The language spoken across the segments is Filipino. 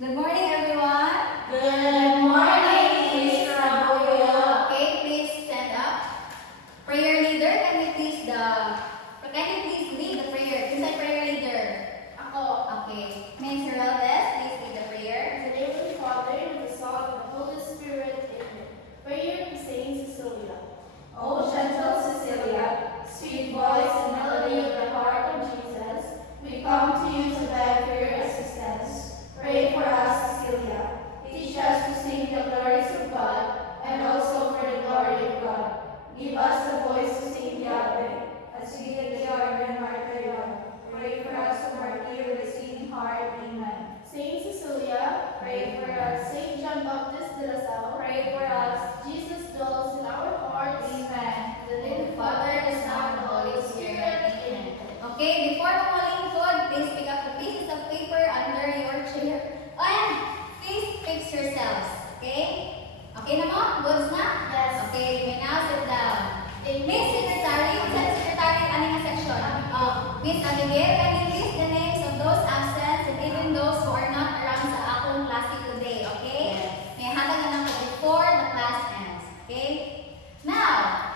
Good morning, everyone. Good morning, Miss Raboyo. Okay, please stand up. Prayer leader, can you please lead the prayer? Who's the prayer leader? Ako. Okay. Miss Heraldez, please lead the prayer. In the name of the Father, and of the Son, and of the Holy Spirit. Amen. Prayer to Saint Cecilia. O gentle Cecilia, sweet voice and melody of the heart of Jesus, we come to you to beg for your assistance. Pray for us, Cecilia. Teach us to sing the glories of God, and also for the glory of God. Give us the voice to sing Yahweh, as we at the hour and martyrdom. Pray for us who are here with a singing heart. Amen. Saint Cecilia, pray for us. Saint John Baptist de la Salle, pray for us. Jesus dwells in our hearts. Amen. In the name of the Father, the Son, and the Holy Spirit. Amen. Okay, before pumalik food, please pick up the pieces of paper under your chair. And please fix yourselves. Okay? Okay na mo? Goods na? Yes. Okay, you may now sit down. Thank Miss you. Secretary, ano nga section? Miss Abigail, can you list the names of those absent and even those who are not around sa akong klase today, okay? May hatag na lang ko before the class ends, okay? Now,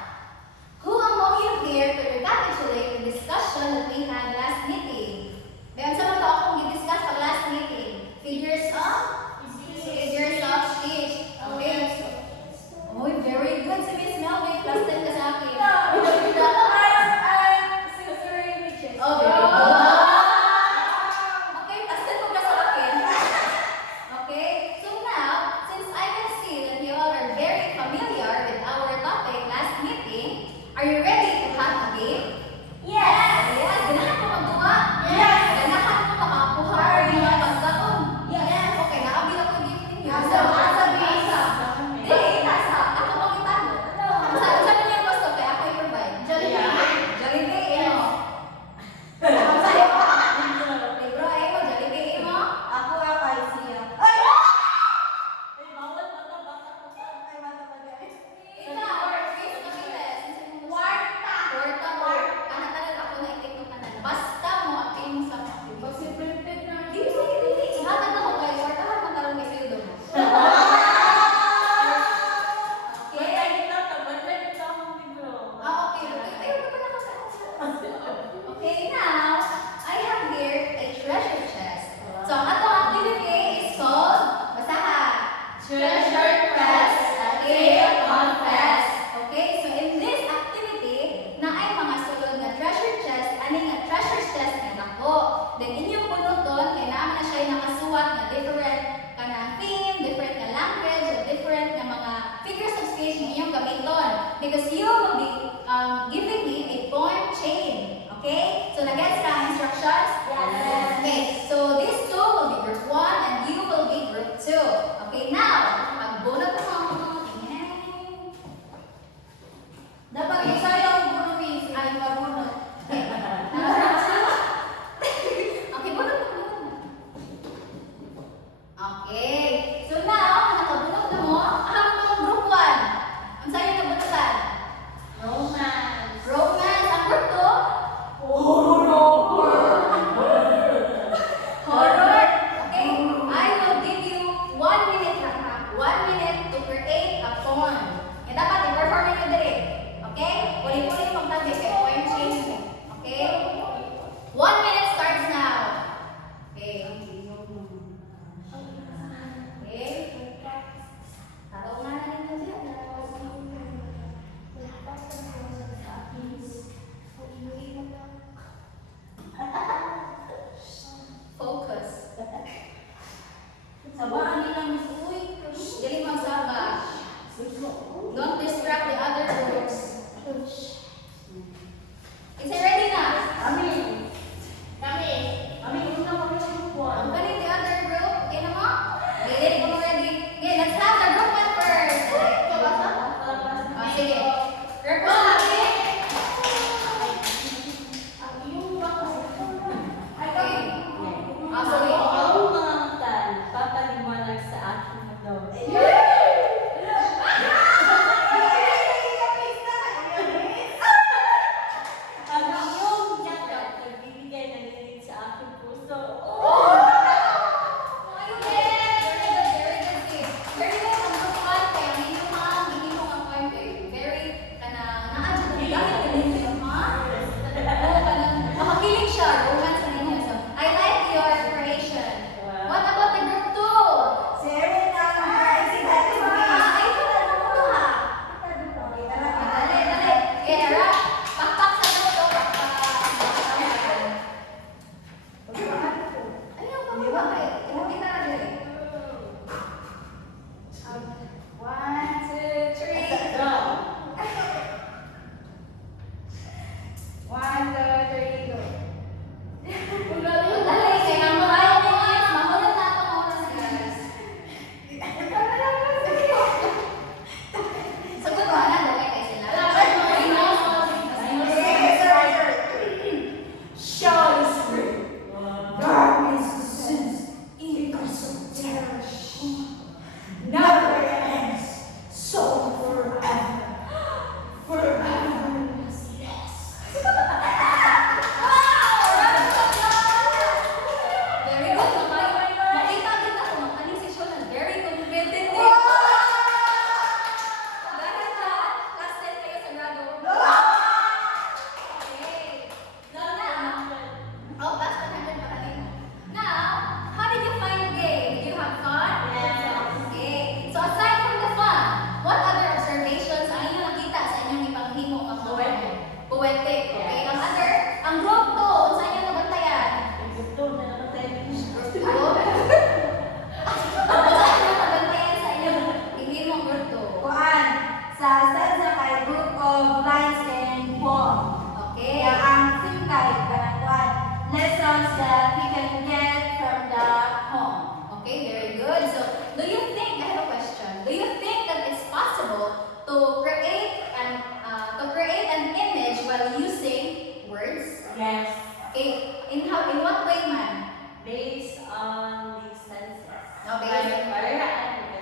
Paraan ka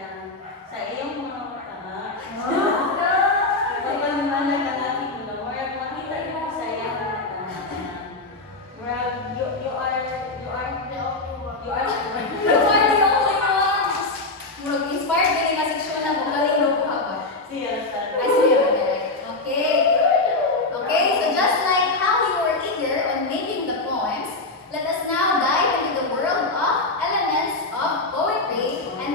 lang sa iyong mga mata. Pagpaliwanag ka natin mo na more makita mo sa iyong mata. You are The only one. You are the only ones. Murag inspired din nga seksyon na mo galing no ko ba. siya sa I see you there. Okay. Okay, so just like how we were eager on making the poems, let us now dive into the world of elements of poetry and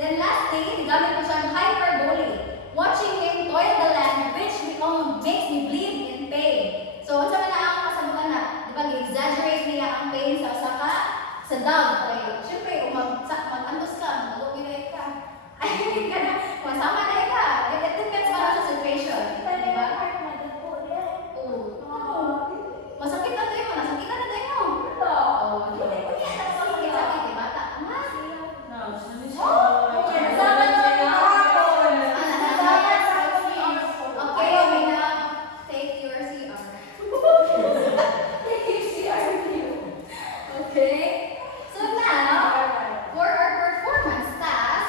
Then lastly, gamit ko siyang hyperbole. Watching him toil the land, which makes me bleed in pain. So, unsa man na ako kasabukan na, di ba, exaggerate niya ang pain sa usa ka sa dog. Okay, syempre, kung mag-antos ka, mag-upirate ka. I mean, ka na, masama na ka. It depends pa sa situation. Di ba? Oo. Masakit na tayo mo, nasakit na tayo mo. Oo, hindi ko niya. Sakit-sakit, di ba? Tama. Okay, okay na. Take your CR. Okay. So now, for our performance task,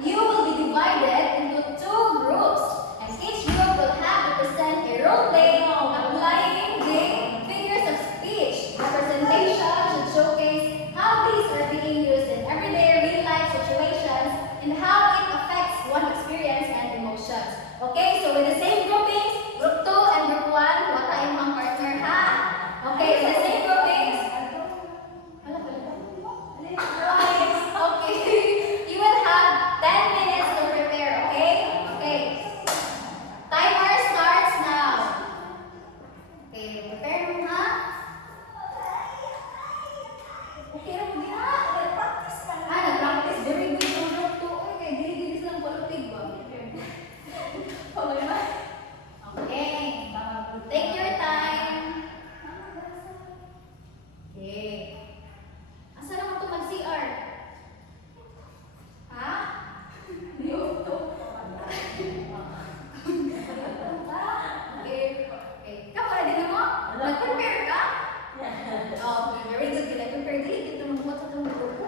you will be divided into 2 groups, and each group will have to present a role play applying the figures of speech. The presentation should showcase how these are being used in everyday real-life situations and how it affects one experience and emotions. Okay, so with the same groupings, group 2 and group 1, what tayong mga partner ha? Okay, with the same groupings, okay, you will have 10 minutes to prepare, okay? Okay. Timer starts now. Okay, prepare mo ha? Okay, mo din ha? Nag-practice. Very good. Ang group 2. Okay, dili-dili silang palutig ba? Okay. Take your time. Okay. Asa naman ito mag-CR? Ha? Okay. Okay. Ikaw, ready na mo? Nag-prepare ka? Okay, very good. Nag-prepare. Dili, dito mabuhat sa itong grupo.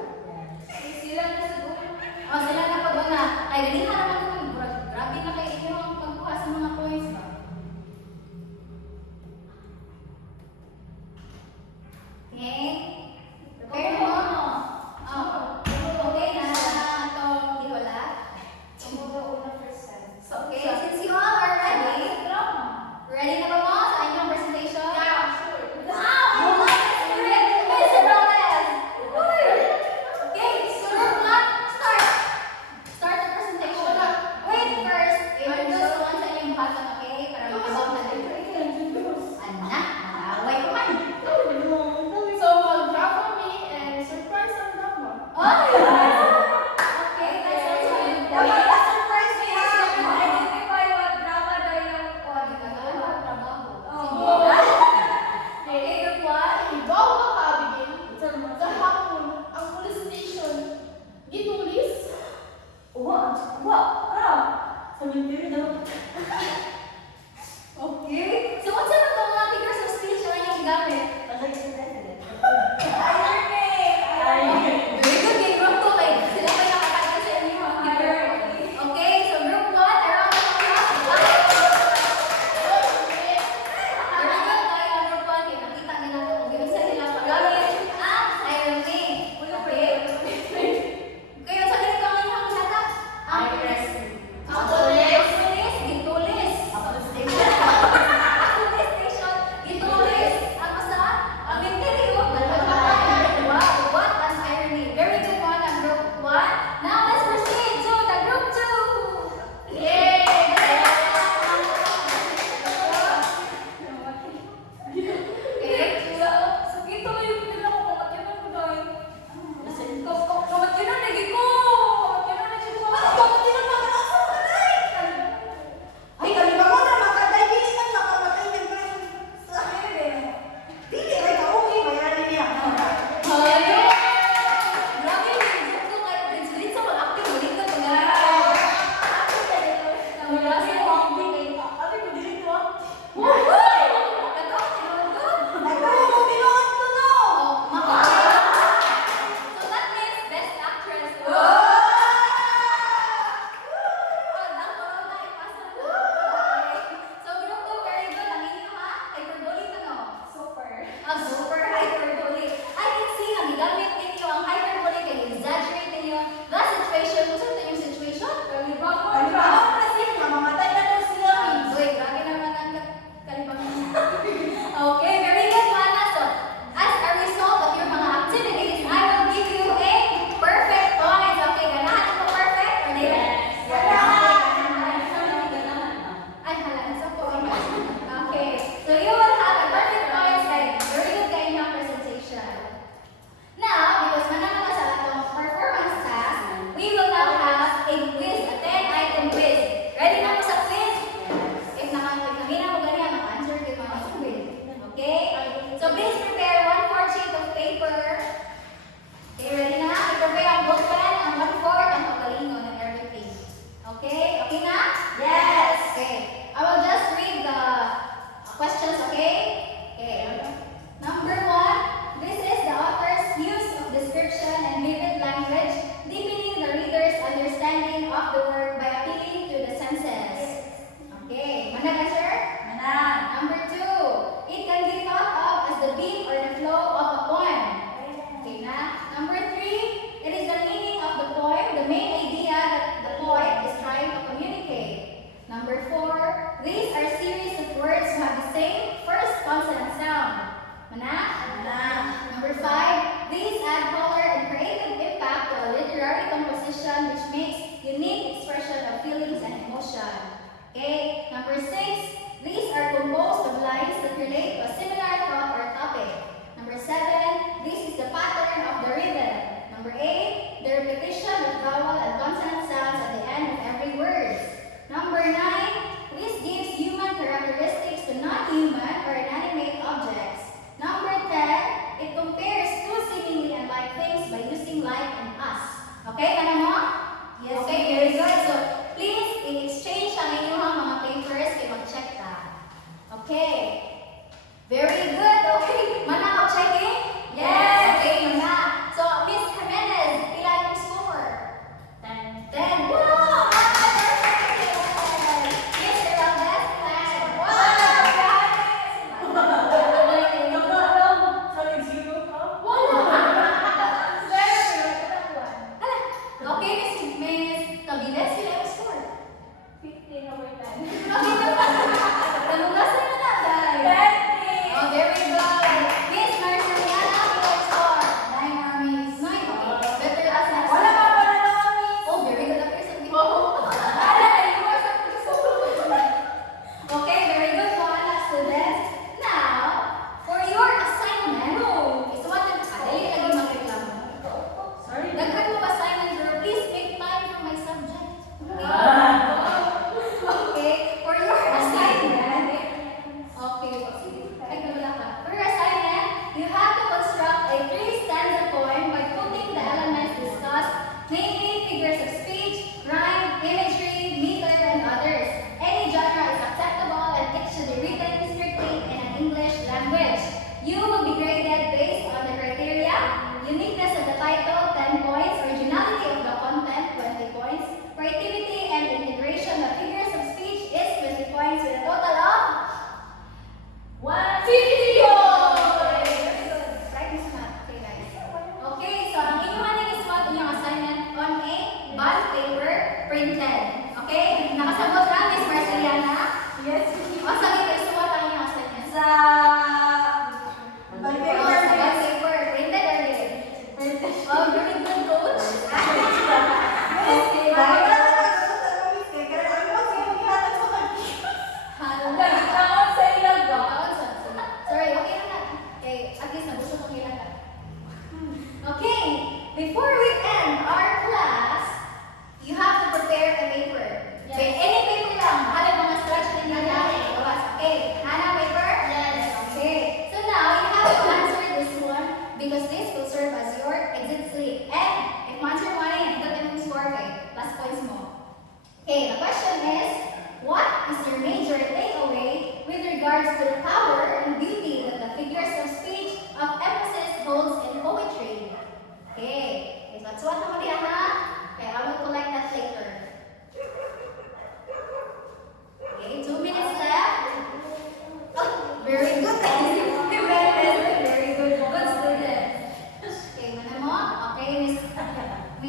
Sila na siguro. Oh, sila na pag na. Ay, ganihan naman naman. Grabe na kayo inyo ang pagkuha sa mga points ba? Okay? Prepare mo? Oh. Okay, nasa itong lihola. Okay, since you all are ready na ba mo sa inyong presentation? Wow! I love it! Ready, Miss Robles! Okay, so group 1, start! Start the presentation.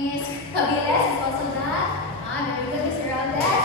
Miss Cabiles is also done. Very good, Mr. Robles.